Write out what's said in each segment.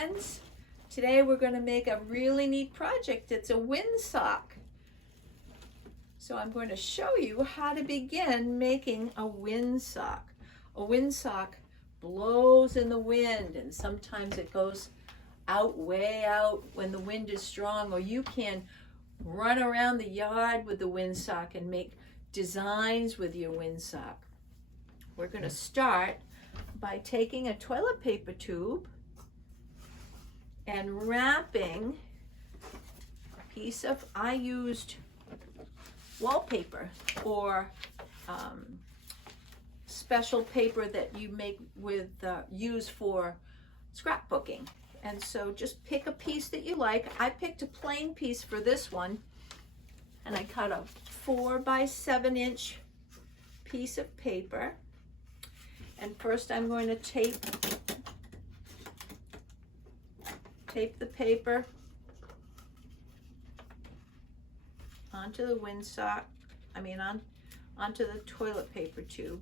friends. Today we're going to make a really neat project. It's a windsock. So I'm going to show you how to begin making a windsock. A windsock blows in the wind, and sometimes it goes out, way out when the wind is strong, or you can run around the yard with the windsock and make designs with your windsock. We're going to start by taking a toilet paper tube and wrapping a piece of, I used wallpaper or special paper that you make with, use for scrapbooking. And so just pick a piece that you like. I picked a plain piece for this one, and I cut a 4 by 7 inch piece of paper. And first I'm going to tape the paper onto the windsock, onto the toilet paper tube,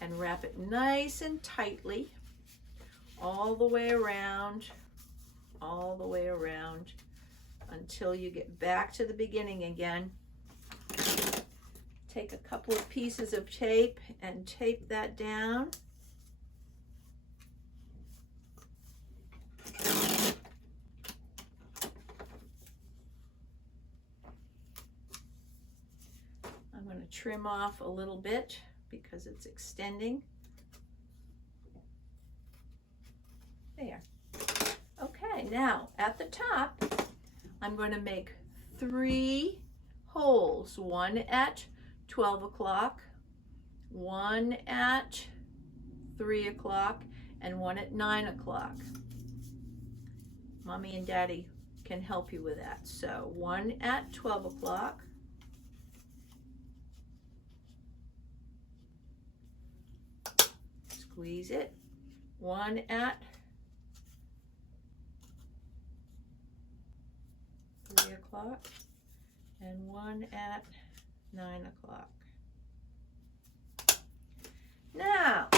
and wrap it nice and tightly all the way around until you get back to the beginning again. Take a couple of pieces of tape and tape that down. I'm going to trim off a little bit because it's extending. There. Okay, now at the top, I'm going to make 3 holes, one at 12 o'clock, one at 3 o'clock, and one at 9 o'clock. Mommy and Daddy can help you with that. So one at 12 o'clock, squeeze it, one at 3 o'clock, and one at 9 o'clock. Now,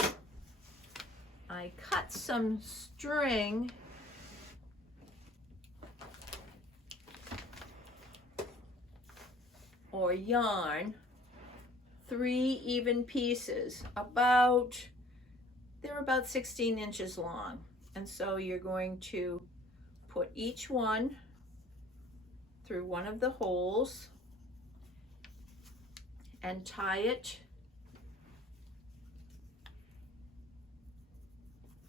I cut some string or yarn, 3 even pieces, they're about 16 inches long. And so you're going to put each one through one of the holes and tie it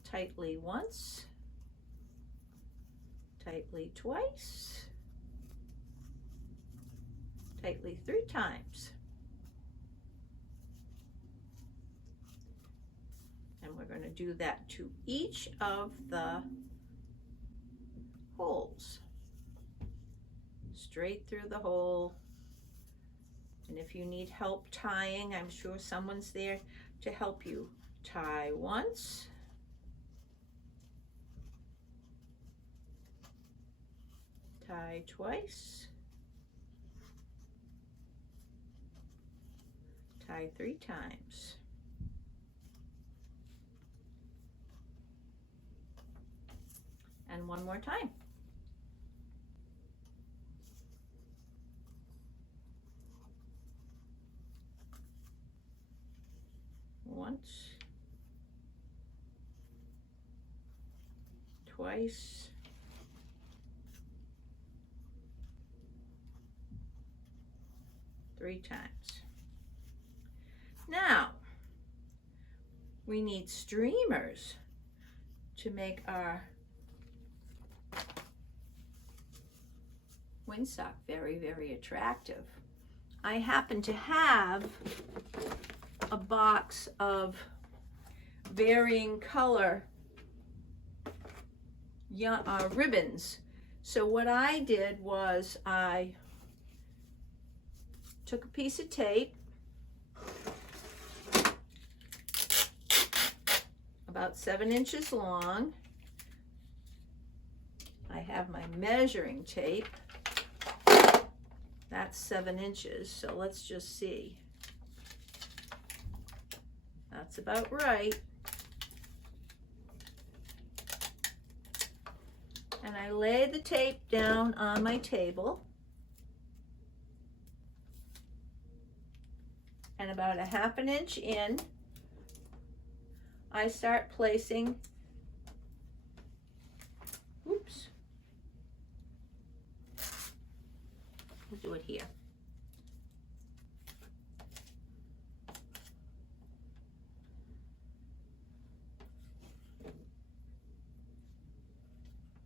tightly once, tightly twice, tightly 3 times. And we're going to do that to each of the holes. Straight through the hole. And if you need help tying, I'm sure someone's there to help you. Tie once. Tie twice. Tie 3 times. And one more time. Once, twice, 3 times. Now, we need streamers to make our windsock very, very attractive. I happen to have a box of varying color ribbons. So what I did was I took a piece of tape about 7 inches long. I have my measuring tape. That's 7 inches, so let's just see. That's about right. And I lay the tape down on my table. And about 1/2 inch in, I start placing, oops, we'll do it here.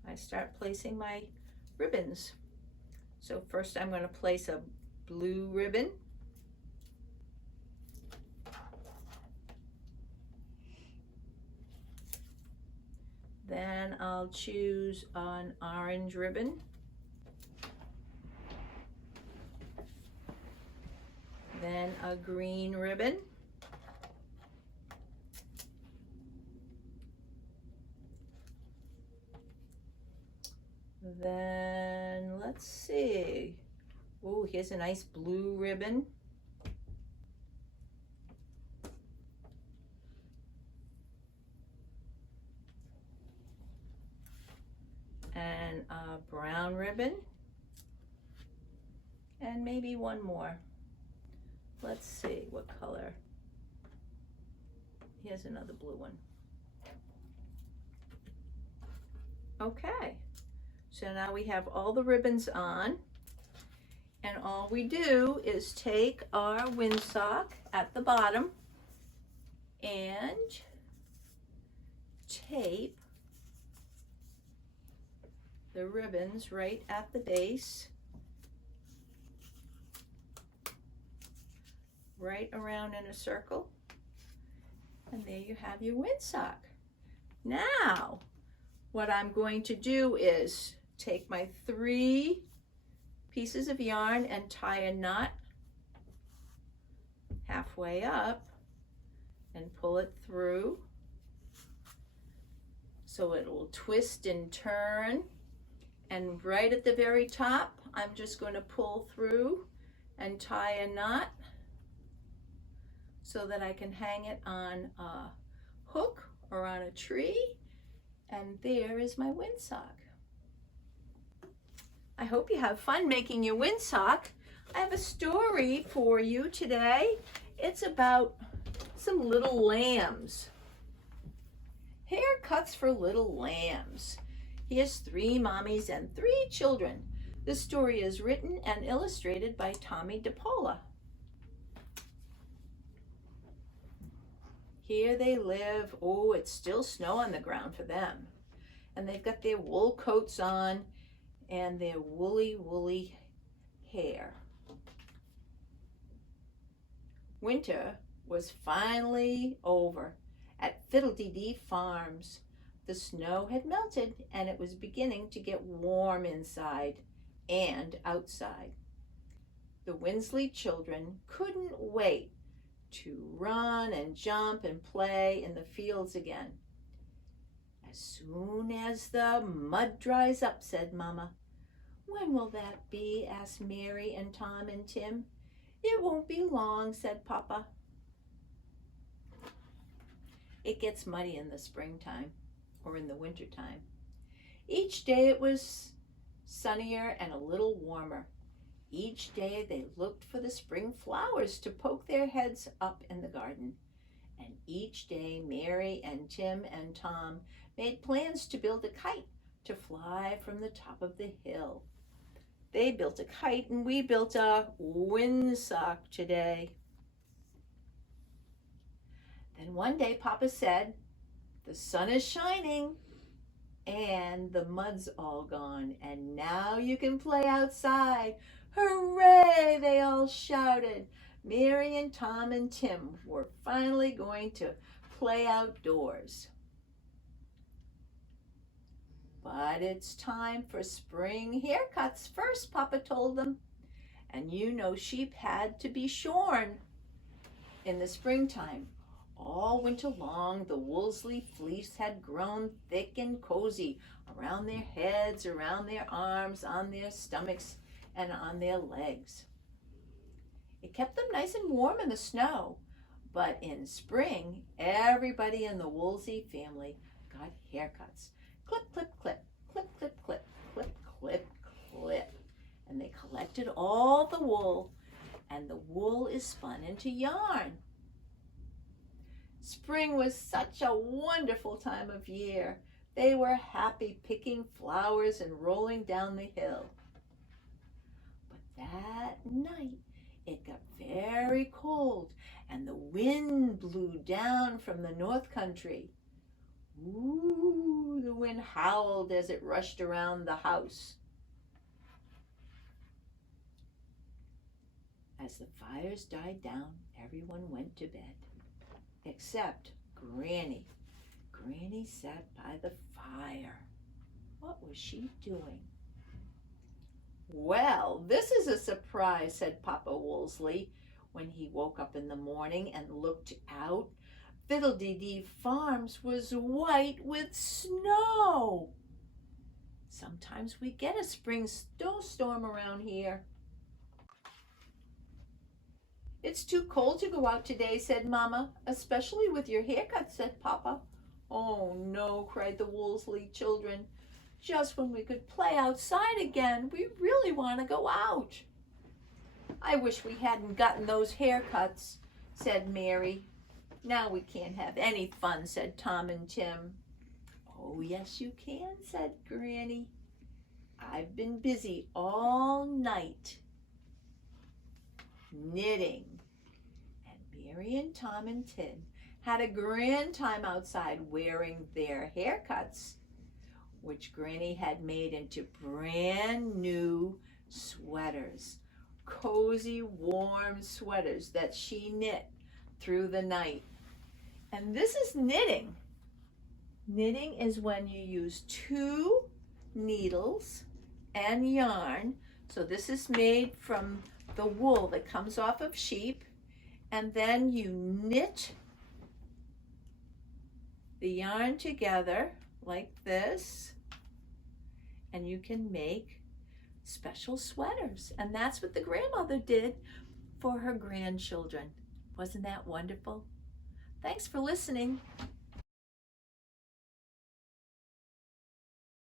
I start placing my ribbons. So first I'm going to place a blue ribbon. Then I'll choose an orange ribbon. Then a green ribbon. Then let's see. Oh, here's a nice blue ribbon. And a brown ribbon. And maybe one more. Let's see what color. Here's another blue one. Okay. So now we have all the ribbons on, and all we do is take our windsock at the bottom and tape the ribbons right at the base, right around in a circle, and there you have your windsock. Now, what I'm going to do is take my 3 pieces of yarn and tie a knot halfway up and pull it through so it will twist and turn. And right at the very top, I'm just going to pull through and tie a knot so that I can hang it on a hook or on a tree. And there is my windsock. I hope you have fun making your windsock. I have a story for you today. It's about some little lambs. Haircuts for little lambs. Here's 3 mommies and 3 children. This story is written and illustrated by Tomie dePaola. Here they live. Oh, it's still snow on the ground for them. And they've got their wool coats on and their woolly hair. Winter was finally over at Fiddle-dee-dee Farms. The snow had melted and it was beginning to get warm inside and outside. The Winsley children couldn't wait to run and jump and play in the fields again. As soon as the mud dries up, said Mama. When will that be? Asked Mary and Tom and Tim. It won't be long, said Papa. It gets muddy in the springtime or in the wintertime. Each day it was sunnier and a little warmer. Each day they looked for the spring flowers to poke their heads up in the garden. And each day Mary and Tim and Tom made plans to build a kite to fly from the top of the hill. They built a kite and we built a windsock today. Then one day Papa said, the sun is shining and the mud's all gone and now you can play outside. Hooray, they all shouted. Mary and Tom and Tim were finally going to play outdoors. But it's time for spring haircuts first, Papa told them. And you know sheep had to be shorn in the springtime. All winter long, the woolsey fleece had grown thick and cozy around their heads, around their arms, on their stomachs, and on their legs. It kept them nice and warm in the snow. But in spring, everybody in the Woolsey family got haircuts. Clip, clip, clip, clip, clip, clip. collected all the wool, and the wool is spun into yarn. Spring was such a wonderful time of year. They were happy picking flowers and rolling down the hill. But that night, it got very cold, and the wind blew down from the North Country. Ooh, the wind howled as it rushed around the house. As the fires died down, everyone went to bed, except Granny. Granny sat by the fire. What was she doing? "Well, this is a surprise," said Papa Woolsey when he woke up in the morning and looked out. Fiddle-dee-dee Farms was white with snow. Sometimes we get a spring snowstorm around here. "It's too cold to go out today," said Mama. "Especially with your haircut," said Papa. "Oh no," cried the Woolsey children. "Just when we could play outside again, we really want to go out." "I wish we hadn't gotten those haircuts," said Mary. "Now we can't have any fun," said Tom and Tim. "Oh, yes, you can," said Granny. "I've been busy all night knitting." And Mary and Tom and Tim had a grand time outside wearing their haircuts, which Granny had made into brand new sweaters, cozy, warm sweaters that she knit through the night. And this is knitting. Knitting is when you use 2 needles and yarn. So this is made from the wool that comes off of sheep, and then you knit the yarn together like this, and you can make special sweaters. And that's what the grandmother did for her grandchildren. Wasn't that wonderful? Thanks for listening.